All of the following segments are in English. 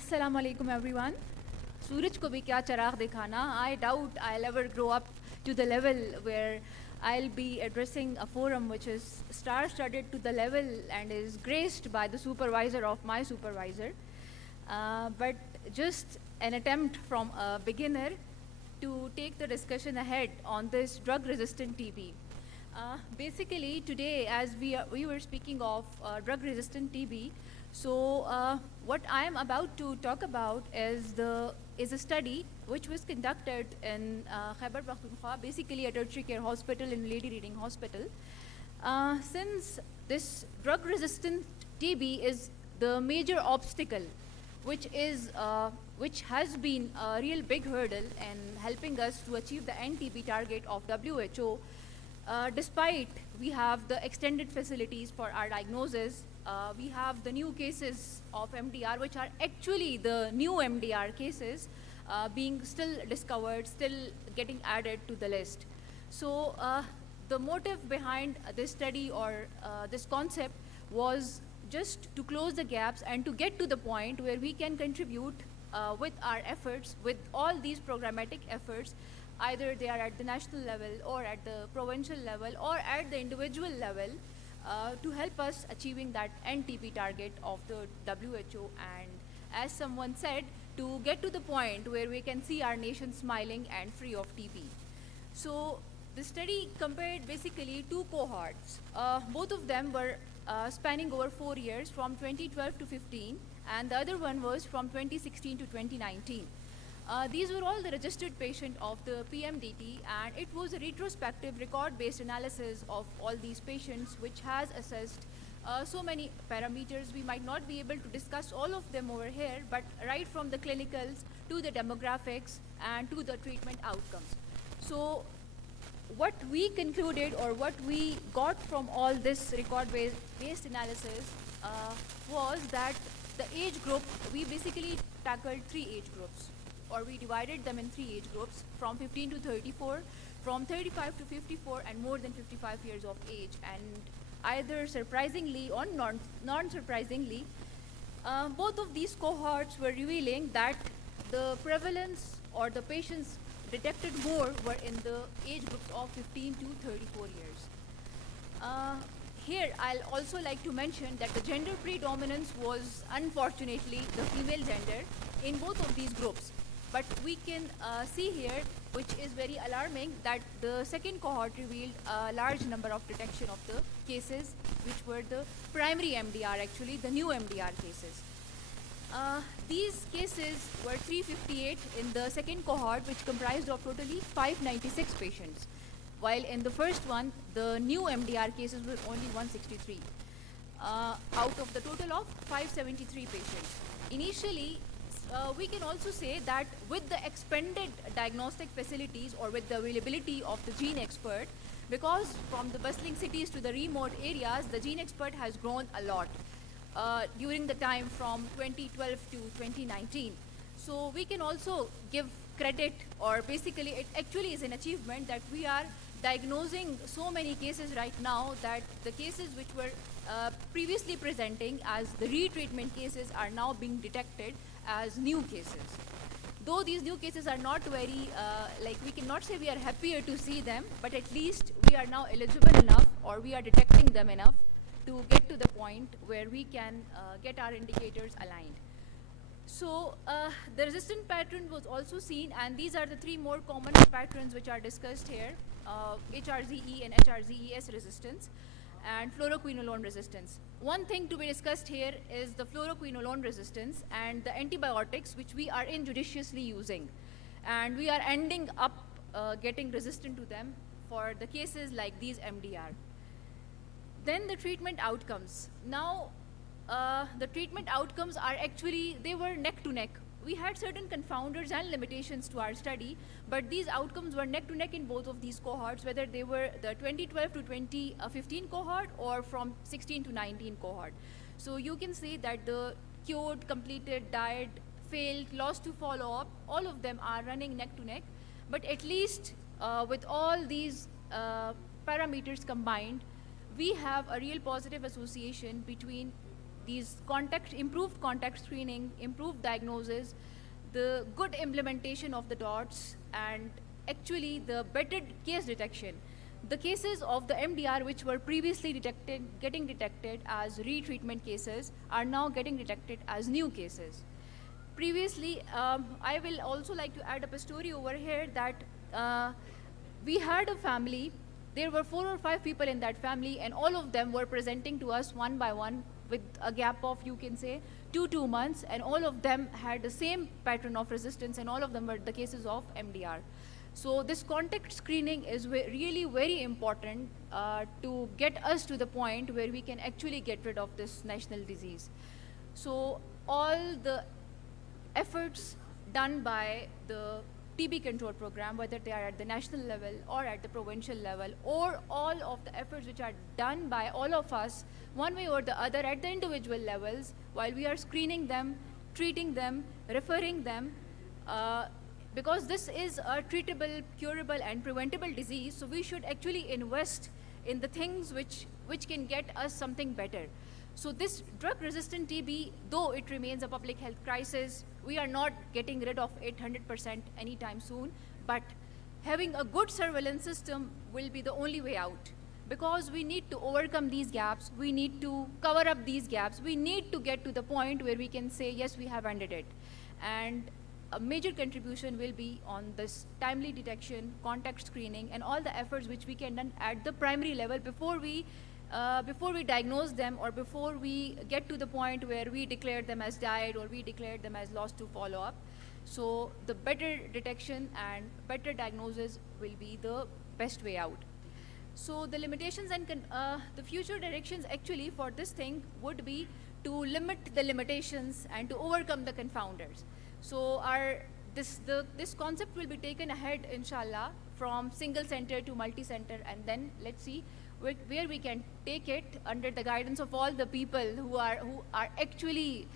Assalamu alaikum everyone. सूरज को भी क्या चराग दिखाना. I doubt I'll ever grow up to the level where I'll be addressing a forum which is star-studded to the level and is graced by the supervisor of my supervisor. But just an attempt from a beginner to take the discussion ahead on this drug-resistant TB. Basically, today, as we were speaking of drug-resistant TB, so what I am about to talk about is a study which was conducted in Khyber Pakhtunkhwa, basically a tertiary care hospital in Lady Reading Hospital. Since this drug-resistant TB is the major obstacle, which has been a real big hurdle in helping us to achieve the NTB target of WHO. Despite we have the extended facilities for our diagnosis, we have the new cases of MDR, which are actually the new MDR cases being still discovered, still getting added to the list. So the motive behind this study or this concept was just to close the gaps and to get to the point where we can contribute with our efforts, with all these programmatic efforts, either they are at the national level or at the provincial level or at the individual level, to help us achieving that NTP target of the WHO, and as someone said, to get to the point where we can see our nation smiling and free of TB. So the study compared basically two cohorts. Both of them were spanning over 4 years, from 2012 to 15, and the other one was from 2016 to 2019. These were all the registered patients of the PMDT, and it was a retrospective record-based analysis of all these patients, which has assessed so many parameters. We might not be able to discuss all of them over here, but right from the clinicals to the demographics and to the treatment outcomes. So what we concluded, or what we got from all this record-based analysis, was that the age group, we basically tackled 3 age groups, or we divided them in 3 age groups, from 15 to 34, from 35 to 54, and more than 55 years of age. And either surprisingly or non-surprisingly, both of these cohorts were revealing that the prevalence or the patients detected more were in the age groups of 15 to 34 years. Here, I'll also like to mention that the gender predominance was unfortunately the female gender in both of these groups. But we can see here, which is very alarming, that the second cohort revealed a large number of detection of the cases, which were the primary MDR, actually the new MDR cases. These cases were 358 in the second cohort, which comprised of totally 596 patients, while in the first one, the new MDR cases were only 163 out of the total of 573 patients. Initially, we can also say that with the expanded diagnostic facilities, or with the availability of the gene expert, because from the bustling cities to the remote areas, the gene expert has grown a lot during the time from 2012 to 2019. So we can also give credit, or basically it actually is an achievement, that we are diagnosing so many cases right now, that the cases which were previously presenting as the retreatment cases are now being detected as new cases. Though these new cases are not very, we cannot say we are happier to see them, but at least we are now eligible enough, or we are detecting them enough to get to the point where we can get our indicators aligned. So the resistant pattern was also seen, and these are the 3 more common patterns which are discussed here: HRZE and HRZES resistance, and fluoroquinolone resistance. One thing to be discussed here is the fluoroquinolone resistance and the antibiotics which we are injudiciously using, and we are ending up getting resistant to them for the cases like these MDR. Then the treatment outcomes. Now, the treatment outcomes are actually, they were neck to neck. We had certain confounders and limitations to our study, but these outcomes were neck to neck in both of these cohorts, whether they were the 2012 to 2015 cohort or from 16 to 19 cohort. So you can see that the cured, completed, died, failed, lost to follow-up, all of them are running neck to neck. But at least with all these parameters combined, we have a real positive association between these improved contact screening, improved diagnosis, the good implementation of the DOTS, and actually the better case detection. The cases of the MDR which were previously getting detected as retreatment cases are now getting detected as new cases. Previously, I will also like to add up a story over here that we had a family. There were 4 or 5 people in that family, and all of them were presenting to us one by one with a gap of, you can say, 2 months, and all of them had the same pattern of resistance, and all of them were the cases of MDR. So this contact screening is really very important to get us to the point where we can actually get rid of this national disease. So all the efforts done by the TB control program, whether they are at the national level or at the provincial level, or all of the efforts which are done by all of us, one way or the other at the individual levels, while we are screening them, treating them, referring them, because this is a treatable, curable, and preventable disease, so we should actually invest in the things which can get us something better. So this drug-resistant TB, though it remains a public health crisis, we are not getting rid of it 100% anytime soon, but having a good surveillance system will be the only way out. Because we need to overcome these gaps, we need to cover up these gaps, we need to get to the point where we can say, yes, we have ended it. And a major contribution will be on this timely detection, contact screening, and all the efforts which we can do at the primary level before we diagnose them, or before we get to the point where we declare them as died or we declare them as lost to follow-up. So the better detection and better diagnosis will be the best way out. So the limitations and the future directions actually for this thing would be to limit the limitations and to overcome the confounders. So this concept will be taken ahead, inshallah, from single center to multi-center, and then let's see where we can take it under the guidance of all the people who are actually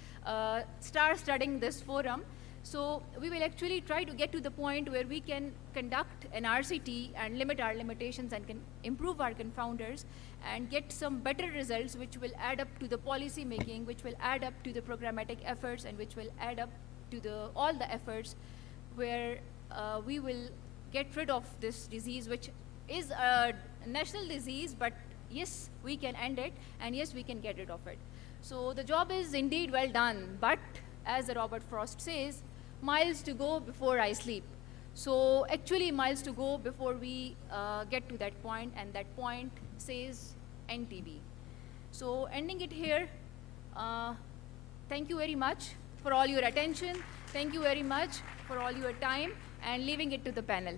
studying this forum. So we will actually try to get to the point where we can conduct an RCT and limit our limitations and can improve our confounders and get some better results which will add up to the policy making, which will add up to the programmatic efforts, and which will add up to all the efforts where we will get rid of this disease, which is a national disease, but yes, we can end it, and yes, we can get rid of it. So the job is indeed well done, but as Robert Frost says, miles to go before I sleep. So actually miles to go before we get to that point, and that point says NTB. So ending it here, thank you very much for all your attention. Thank you very much for all your time, and leaving it to the panel.